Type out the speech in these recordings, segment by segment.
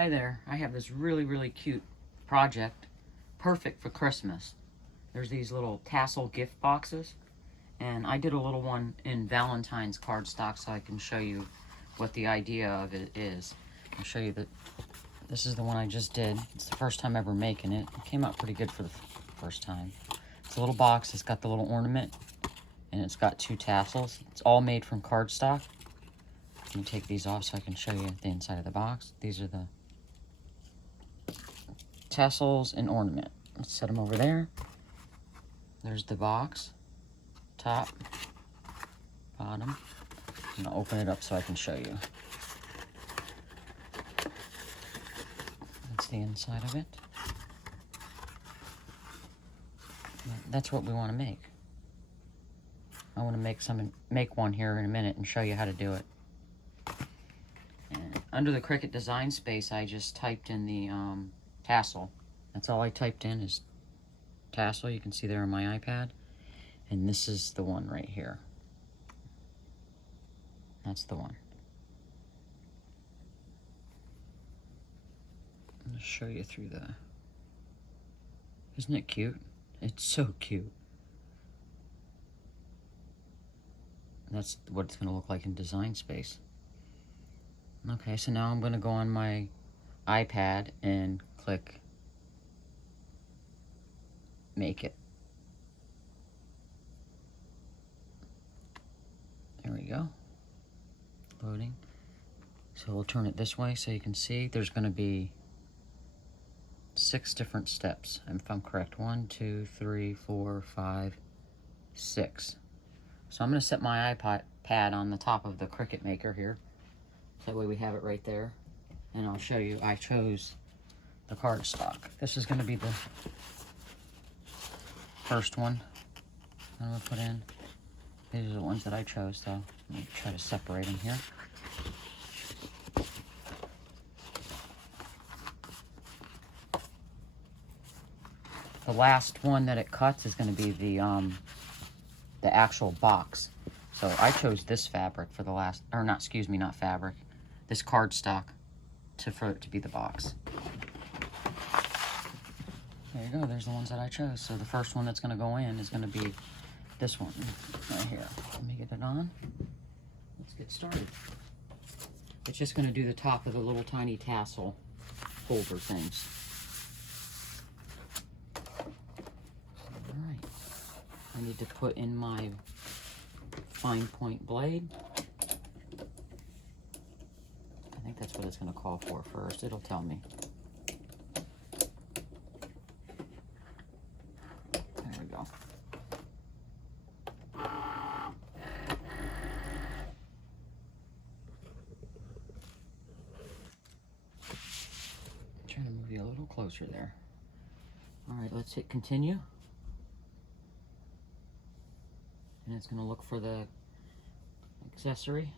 Hi there, I have this really cute project, perfect for Christmas. There's these little tassel gift boxes, and I did a little one in Valentine's cardstock so I can show you what the idea of it is. I'll show you that this is the one I just did. It's the first time ever making it. It came out pretty good for the first time. It's a little box, it's got the little ornament, and it's got 2 tassels. It's all made from cardstock. Let me take these off so I can show you the inside of the box. These are the tassels and ornament. Let's set them over there. There's the box, top, bottom. I'm gonna open it up so I can show you. That's the inside of it. That's what we want to make. I want to make one here in a minute and show you how to do it. And under the Cricut design space, I just typed in the tassel. That's all I typed in is tassel. You can see there on my iPad. And this is the one right here. That's the one. I'm gonna show you through the... Isn't it cute? It's so cute. That's what it's gonna look like in design space. Okay, so now I'm gonna go on my iPad and click make it. There we go. Loading. So we'll turn it this way so you can see there's going to be 6 different steps. If I'm correct, 1, 2, 3, 4, 5, 6. So I'm going to set my iPad on the top of the Cricut Maker here. That way we have it right there. And I'll show you, I chose the cardstock. This is going to be the first one I'm going to put in. These are the ones that I chose, though. Let me try to separate them here. The last one that it cuts is going to be the actual box. So I chose this fabric for the last, or not, excuse me, not fabric. This cardstock for it to be the box. There you go, there's the ones that I chose. So the first one that's going to go in is going to be this one right here. Let me get it on. Let's get started. It's just going to do the top of the little tiny tassel holder things. Alright. I need to put in my fine point blade. I think that's what it's going to call for first. It'll tell me. There we go. Trying to move you a little closer there. Alright, let's hit continue. And it's going to look for the accessory.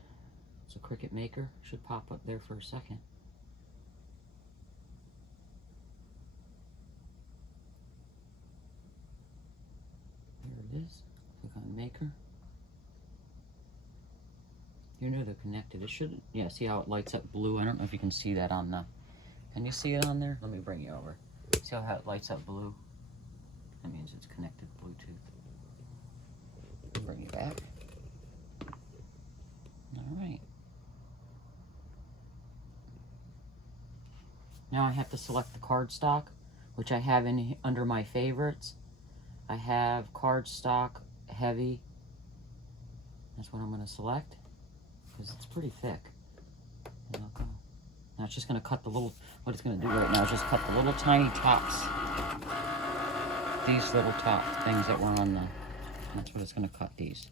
It's a Cricut Maker. Should pop up there for a second. There it is. Click on Maker. You know they're connected. It should, yeah, see how it lights up blue? I don't know if you can see that on the, can you see it on there? Let me bring you over. See how it lights up blue? That means it's connected Bluetooth. Bring you back. Alright. Now I have to select the cardstock, which I have in under my favorites. I have cardstock heavy. That's what I'm going to select because it's pretty thick. And I'll go. Now it's just going to cut the little, what it's going to do right now is just cut the little tiny tops. These little top things that were on the, that's what it's going to cut these.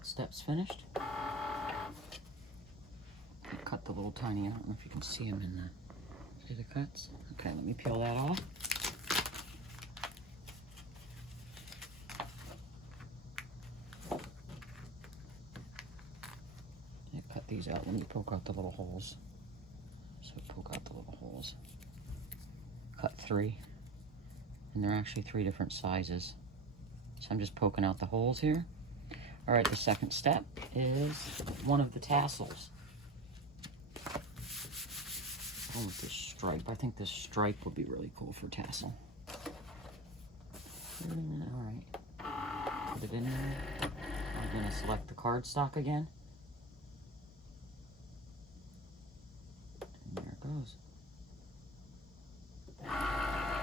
that step's finished. Cut the little tiny, I don't know if you can see them in the cuts. Okay, let me peel that off. Cut these out. Let me poke out the little holes. So poke out the little holes. Cut 3. And they're actually 3 different sizes. So I'm just poking out the holes here. All right, the second step is one of the tassels. Going with this stripe. I think this stripe would be really cool for tassel. All right, put it in there. I'm gonna select the cardstock again. And there it goes.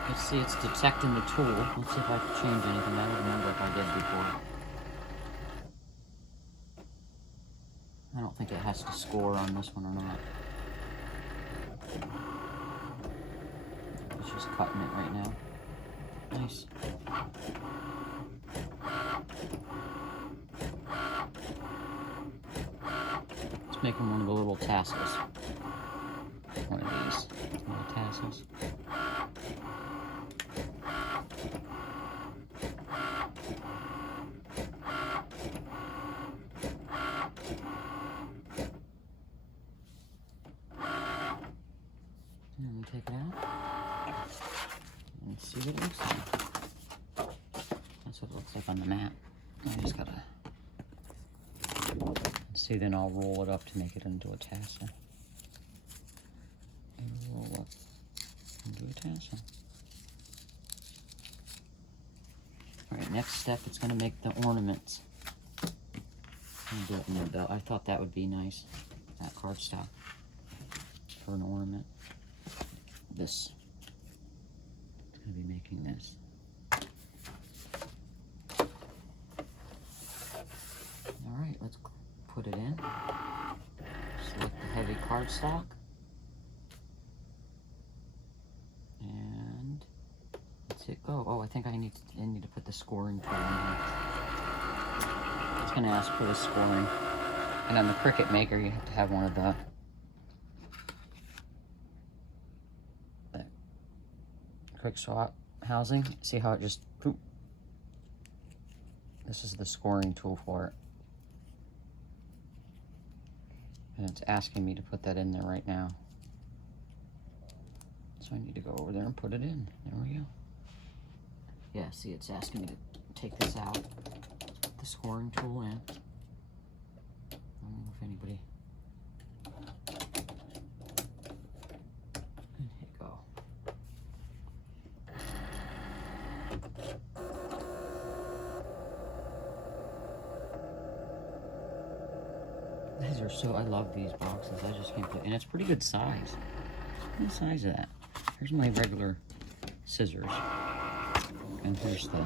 Let's see, it's detecting the tool. Let's see if I can change anything. I don't remember if I did before. I don't think it has to score on this one or not. It's just cutting it right now. Nice. Let's make him one of the little tassels. One of these little tassels. And take it out and see what it looks like. That's what it looks like on the map. I just gotta see, then I'll roll it up to make it into a tassel. And roll up into a tassel. Alright, next step, it's gonna make the ornaments. I'm gonna do it in the belt. I thought that would be nice, that cardstock, for an ornament. This. It's going to be making this. Alright, let's put it in. Select the heavy cardstock. And let's it go. Oh, I think I need to put the scoring tool in here. It's going to ask for the scoring. And on the Cricut Maker, you have to have one of the quick swap housing. See how it just poop? This is the scoring tool for it. And it's asking me to put that in there right now. So I need to go over there and put it in. There we go. Yeah, see, it's asking me to take this out. Put the scoring tool in. I don't know if anybody... And hit go. These are so, I love these boxes. I just can't put, and it's pretty good size. What size is that? Here's my regular scissors. And here's the,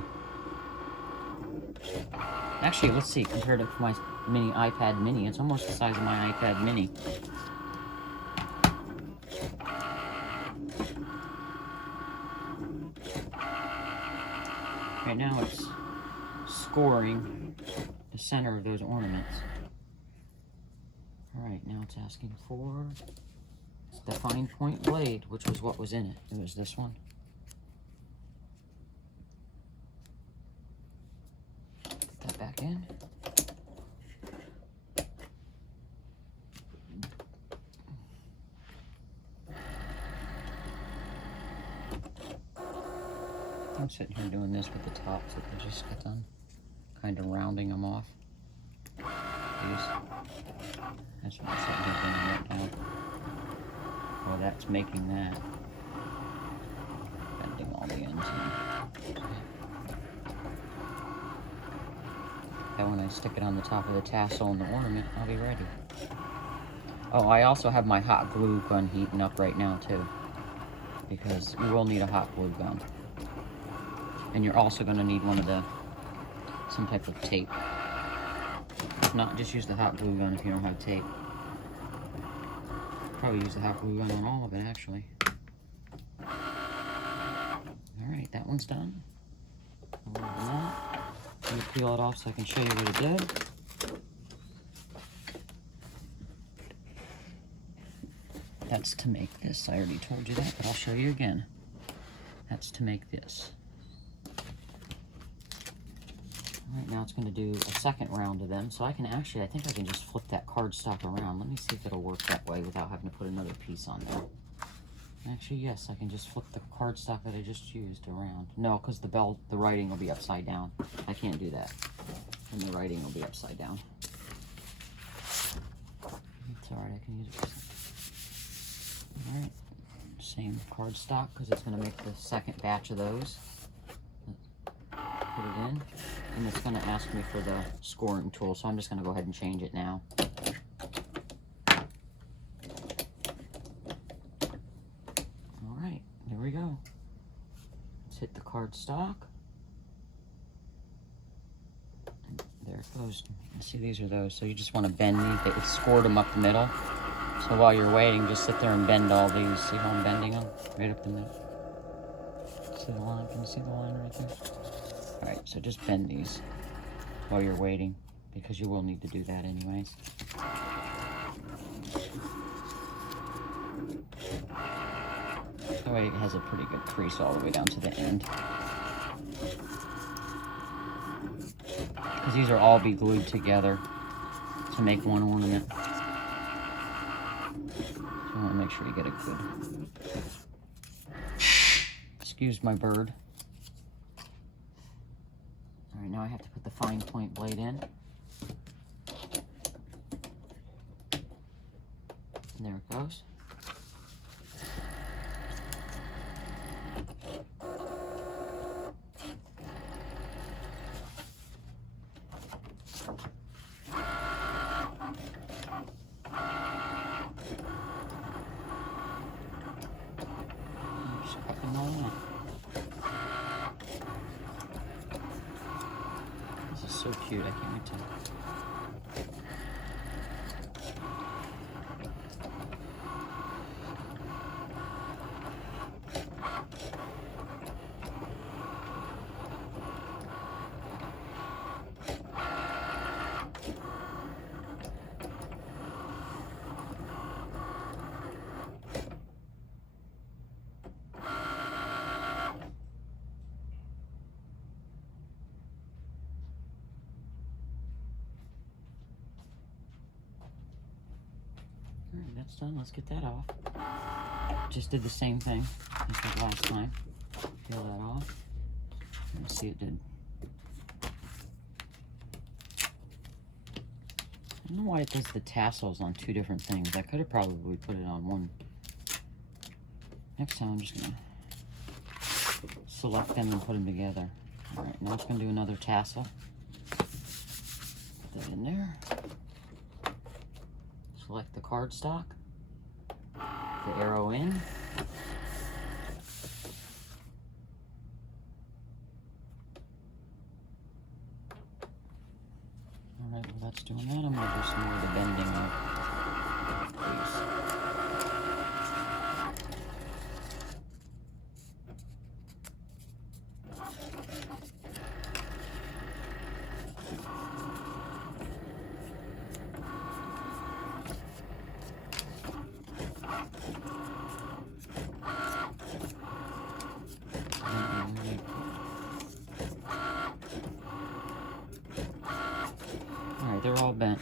actually, let's see, compared to my mini iPad mini, it's almost the size of my iPad mini. Right now it's scoring the center of those ornaments. Alright, now it's asking for the fine point blade, which was what was in it. It was this one. Put that back in. I'm sitting here doing this with the tops that I just got done, kind of rounding them off. That's what I'm sitting here doing right now. Well, that's making that. Bending all the ends in. And when I stick it on the top of the tassel and the ornament, I'll be ready. Oh, I also have my hot glue gun heating up right now too, because you will need a hot glue gun. And you're also going to need one of the, some type of tape. If not, just use the hot glue gun if you don't have tape. Probably use the hot glue gun on all of it, actually. Alright, that one's done. Let me peel it off so I can show you what it did. that's to make this. I already told you that, but I'll show you again. That's to make this. All right, now it's going to do a second round of them. So I can actually, I think I can just flip that cardstock around. Let me see if it'll work that way without having to put another piece on there. Actually, yes, I can just flip the cardstock that I just used around. No, because the writing will be upside down. I can't do that. And the writing will be upside down. It's alright, I can use it for something. Alright, same cardstock, because it's going to make the second batch of those. Put it in, and it's going to ask me for the scoring tool, so I'm just going to go ahead and change it now. Alright, here we go. Let's hit the cardstock. And there it goes. See, these are those, so you just want to bend these. It scored them up the middle. So while you're waiting, just sit there and bend all these. See how I'm bending them? Right up the middle. See the line? Can you see the line right there? Alright, so just bend these while you're waiting, because you will need to do that anyways. That way it has a pretty good crease all the way down to the end. Because these will all be glued together to make one ornament. So I want to make sure you get it good. Excuse my bird. Alright, now I have to put the fine point blade in. And there it goes. This is so cute, I can't wait to. Alright, that's done. Let's get that off. Just did the same thing as that last time. Peel that off. Let's see, it did. I don't know why it does the tassels on two different things. I could have probably put it on one. Next time I'm just going to select them and put them together. Alright, now it's going to do another tassel. Put that in there. Select the cardstock, the arrow in, alright, well that's doing that. I'm going to do some more of the bending of these. Alright, they're all bent.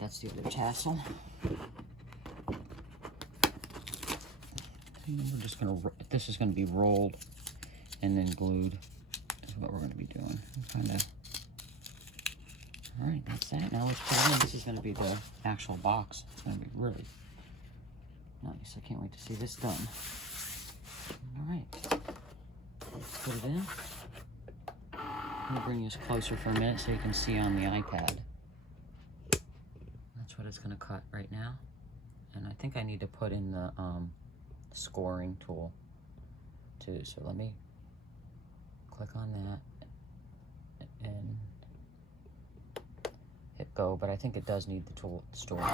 That's the other tassel. We're just gonna, this is gonna be rolled and then glued. Is what we're gonna be doing. Kind of. All right, that's that. Now let's put it in. This is gonna be the actual box. It's gonna be really nice. I can't wait to see this done. All right, let's put it in. Let me bring this closer for a minute so you can see on the iPad. That's what it's gonna cut right now. And I think I need to put in the scoring tool too. So let me click on that and hit go, but I think it does need the tool scoring tool.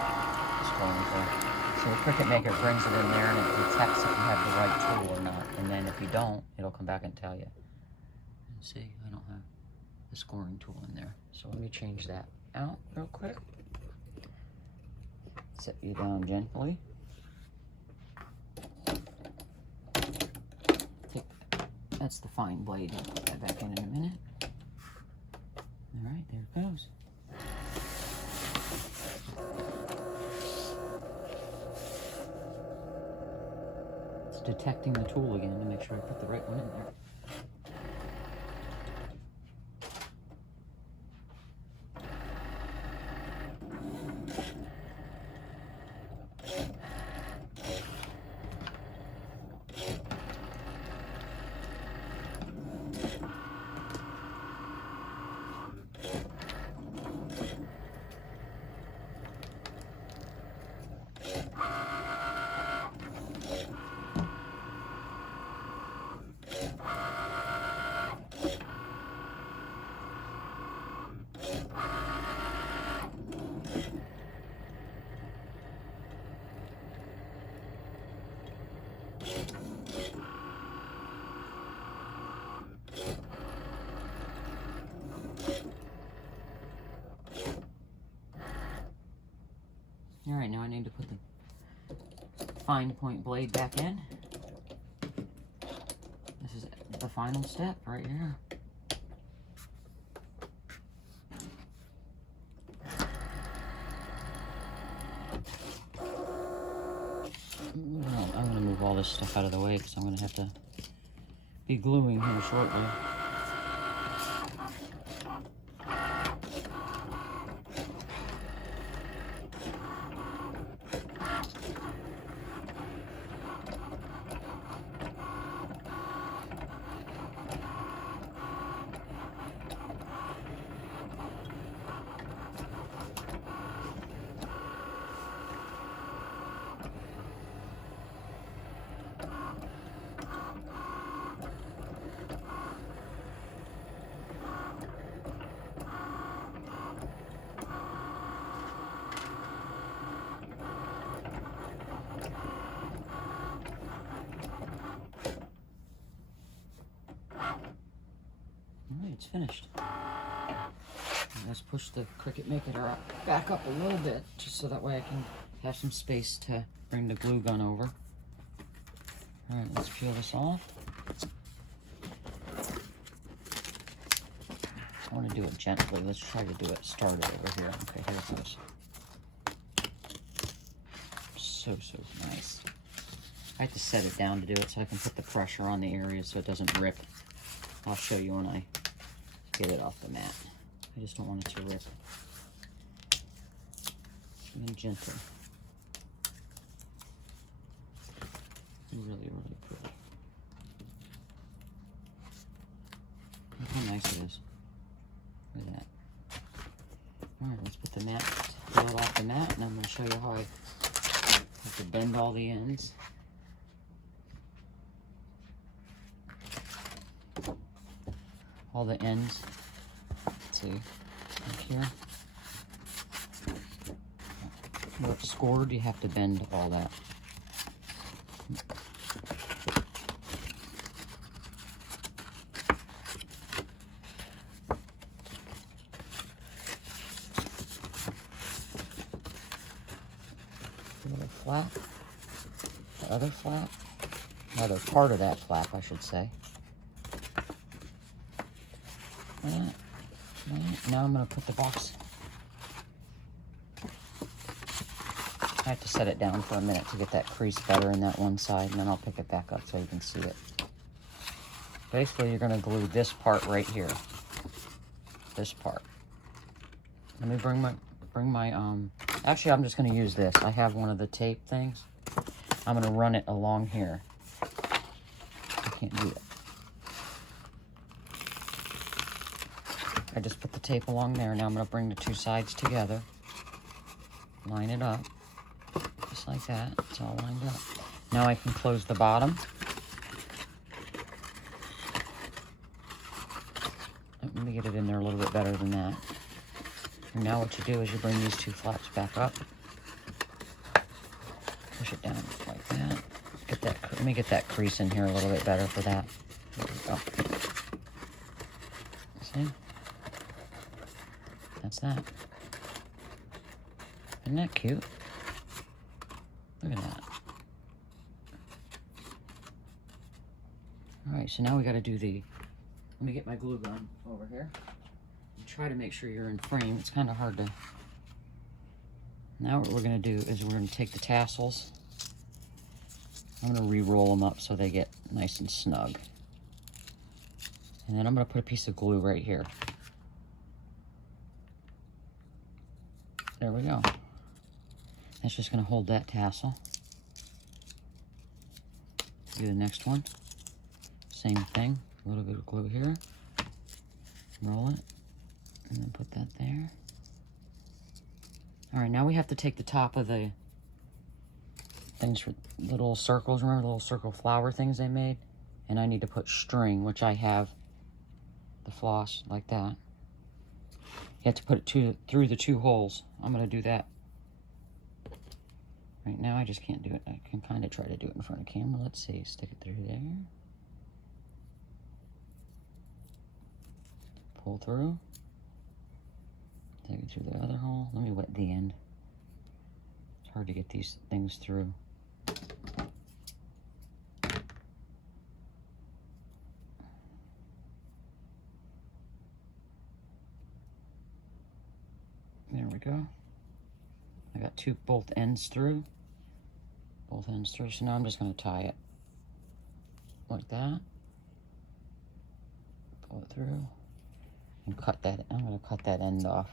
So the Cricut Maker brings it in there and it detects if you have the right tool or not. And then if you don't, it'll come back and tell you. See, I don't have the scoring tool in there. So let me change that out real quick. Set you down gently. That's the fine blade. I'll put that back in a minute. All right, there it goes. It's detecting the tool again to make sure I put the right one in there. All right, now I need to put the fine point blade back in. This is the final step right here. Well, I'm gonna move all this stuff out of the way because I'm gonna have to be gluing here shortly. Alright, it's finished. Let's push the Cricut Maker back up a little bit, just so that way I can have some space to bring the glue gun over. Alright, let's peel this off. I want to do it gently. Let's try to do it started over here. Okay, here it goes. So nice. I have to set it down to do it so I can put the pressure on the area so it doesn't rip. I'll show you when I get it off the mat. I just don't want it to rip. And gentle. Really pretty. Look how nice it is. Look at that. Alright, let's put the mat, peel it off the mat, and I'm going to show you how I have to bend all the ends. All the ends, let's see, like here, where it's scored, you have to bend all that. The little flap, the other flap, another part of that flap, I should say. Now I'm going to put the box. I have to set it down for a minute to get that crease better in that one side, and then I'll pick it back up so you can see it. Basically, you're going to glue this part right here. This part. Let me bring my actually, I'm just going to use this. I have one of the tape things. I'm going to run it along here. I can't do it. I just put the tape along there. Now I'm going to bring the two sides together. Line it up. Just like that. It's all lined up. Now I can close the bottom. Let me get it in there a little bit better than that. And now what you do is you bring these two flaps back up. Push it down like that. Get that. Let me get that crease in here a little bit better for that. There we go. See? That's that. Isn't that cute? Look at that. Alright, so now we got to do the... Let me get my glue gun over here. And try to make sure you're in frame. It's kind of hard to... Now what we're going to do is we're going to take the tassels. I'm going to re-roll them up so they get nice and snug. And then I'm going to put a piece of glue right here. There we go. That's just going to hold that tassel. Do the next one. Same thing. A little bit of glue here. Roll it. And then put that there. Alright, now we have to take the top of the things for little circles. Remember the little circle flower things they made? And I need to put string, which I have the floss like that. You have to put it through the two holes. I'm going to do that. Right now I just can't do it. I can kind of try to do it in front of camera. Let's see. Stick it through there. Pull through. Take it through the other hole. Let me wet the end. It's hard to get these things through. There we go. I got both ends through. Both ends through. So now I'm just going to tie it like that. Pull it through and cut that. I'm going to cut that end off.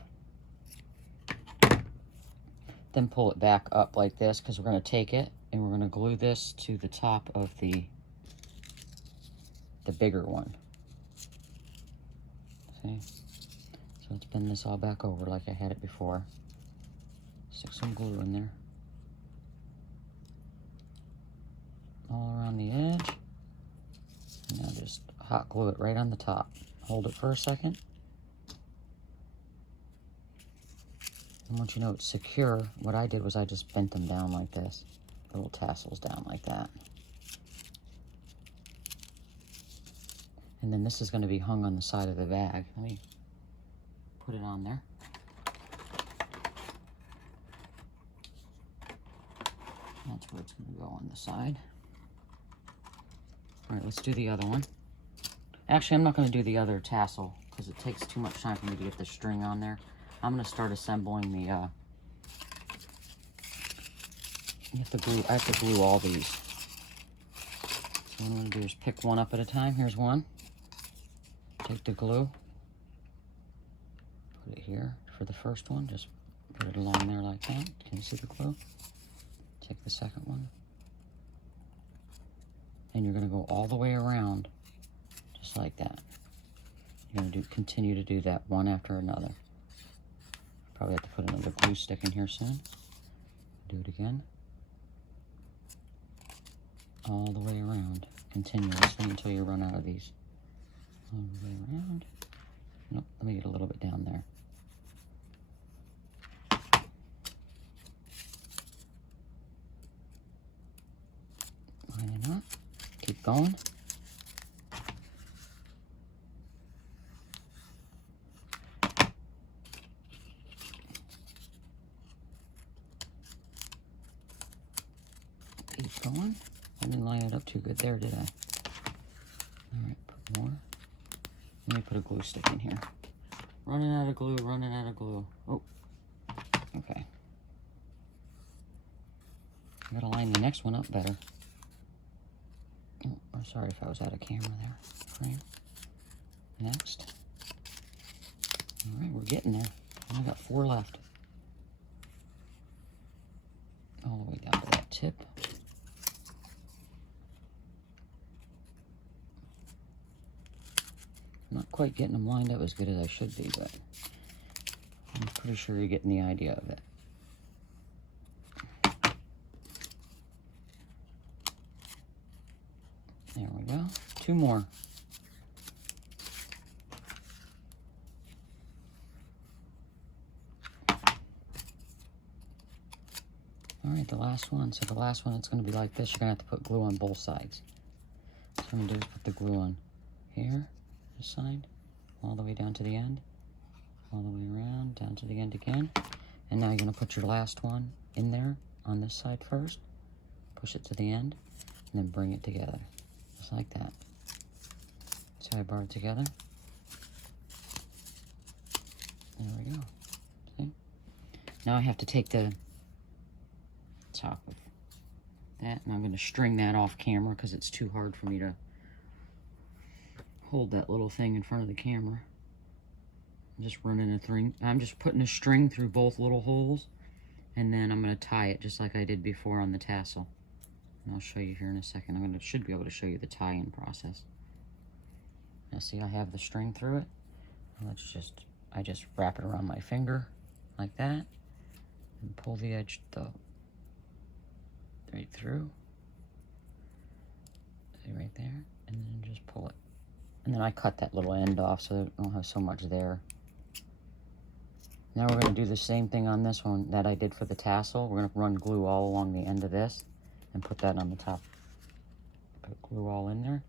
Then pull it back up like this because we're going to take it and we're going to glue this to the top of the bigger one. See? So let's bend this all back over like I had it before. Stick some glue in there. All around the edge. And now just hot glue it right on the top. Hold it for a second. And once you know it's secure, what I did was I just bent them down like this. Little tassels down like that. And then this is going to be hung on the side of the bag. Let me put it on there. That's where it's going to go on the side. All right, let's do the other one. Actually, I'm not going to do the other tassel because it takes too much time for me to get the string on there. I'm going to start assembling the, I have to glue all these. So what I'm going to do is pick one up at a time. Here's one. Take the glue. Put it here for the first one. Just put it along there like that. Can you see the glue? Take the second one. And you're going to go all the way around, just like that. You're going to continue to do that one after another. Probably have to put another glue stick in here soon. Do it again. All the way around, continuously until you run out of these. All the way around. Nope, let me get a little bit down there. Line it up. Keep going. Keep going. I didn't line it up too good there, did I? All right, put more. Let me put a glue stick in here. Running out of glue, running out of glue. Oh, okay. I gotta line the next one up better. Oh, I'm sorry if I was out of camera there. Frame. Next. All right, we're getting there. I got 4 left. All the way down to that tip. Not quite getting them lined up as good as I should be, but I'm pretty sure you're getting the idea of it. There we go. 2 more. the last one. So the last one, it's going to be like this. You're going to have to put glue on both sides. So what I'm going to do is put the glue on here, this side, all the way down to the end, all the way around, down to the end again. And now you're going to put your last one in there on this side first, push it to the end, and then bring it together, just like that. So I bar it together. There we go. See? Now I have to take the top of that, and I'm going to string that off camera because it's too hard for me to hold that little thing in front of the camera. I'm just running a string. I'm just putting a string through both little holes, and then I'm going to tie it just like I did before on the tassel. And I'll show you here in a second. Should be able to show you the tie-in process. Now see, I have the string through it. I just wrap it around my finger like that, and pull the edge right through. See right there, and then just pull it. And then I cut that little end off so that I don't have so much there. Now we're going to do the same thing on this one that I did for the tassel. We're going to run glue all along the end of this and put that on the top. Put glue all in there.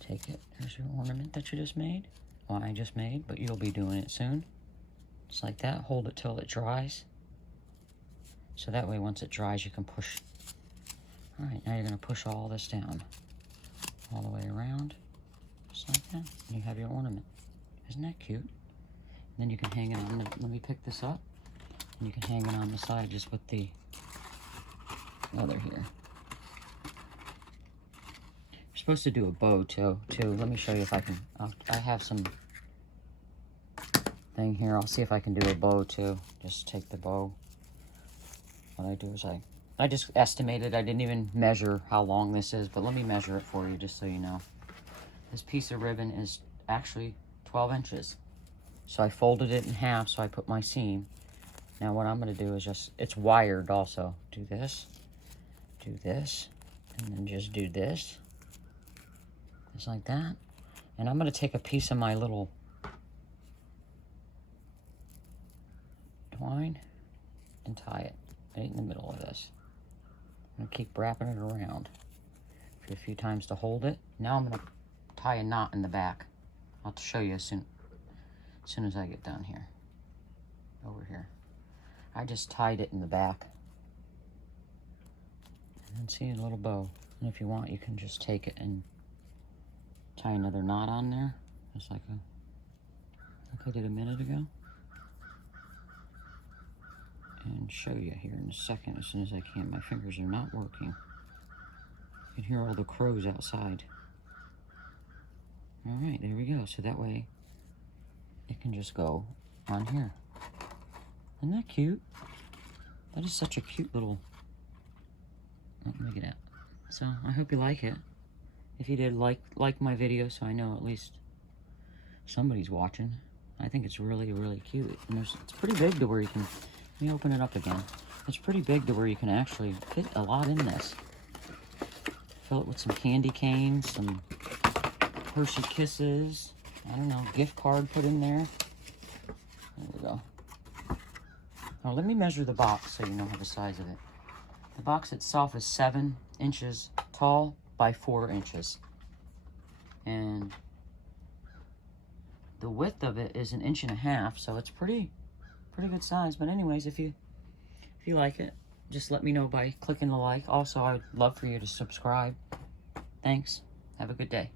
Take it. There's your ornament that you just made. Well, I just made, but you'll be doing it soon. Just like that. Hold it till it dries. So that way, once it dries, you can push. All right, now you're going to push all this down. All the way around. Just like that. And you have your ornament. Isn't that cute? And then you can hang it on. Let me pick this up. And you can hang it on the side just with the other here. You're supposed to do a bow too. Let me show you if I can. I have some thing here. I'll see if I can do a bow too. Just take the bow. What I do is I just estimated. I didn't even measure how long this is, but let me measure it for you just so you know. This piece of ribbon is actually 12 inches. So I folded it in half so I put my seam. Now what I'm going to do is it's wired also. Do this, and then just do this. Just like that. And I'm going to take a piece of my little twine and tie it right in the middle of this. I'm going to keep wrapping it around for a few times to hold it. Now I'm going to tie a knot in the back. I'll show you as soon as I get done here. Over here. I just tied it in the back. And then see a little bow. And if you want, you can just take it and tie another knot on there. Just like I did a minute ago. And show you here in a second as soon as I can. My fingers are not working. You can hear all the crows outside. All right, there we go. So that way it can just go on here. Isn't that cute? That is such a cute little... Oh, let me get out. So I hope you like it. If you did, like my video so I know at least somebody's watching. I think it's really, really cute. And it's pretty big to where you can... Let me open it up again. It's pretty big to where you can actually fit a lot in this. Fill it with some candy canes, some Hershey Kisses, I don't know, gift card put in there. There we go. Now let me measure the box so you know the size of it. The box itself is 7 inches tall by 4 inches. And the width of it is 1.5 inches, so it's pretty good size. But anyways, if you like it, just let me know by clicking the like. Also, I'd love for you to subscribe. Thanks. Have a good day.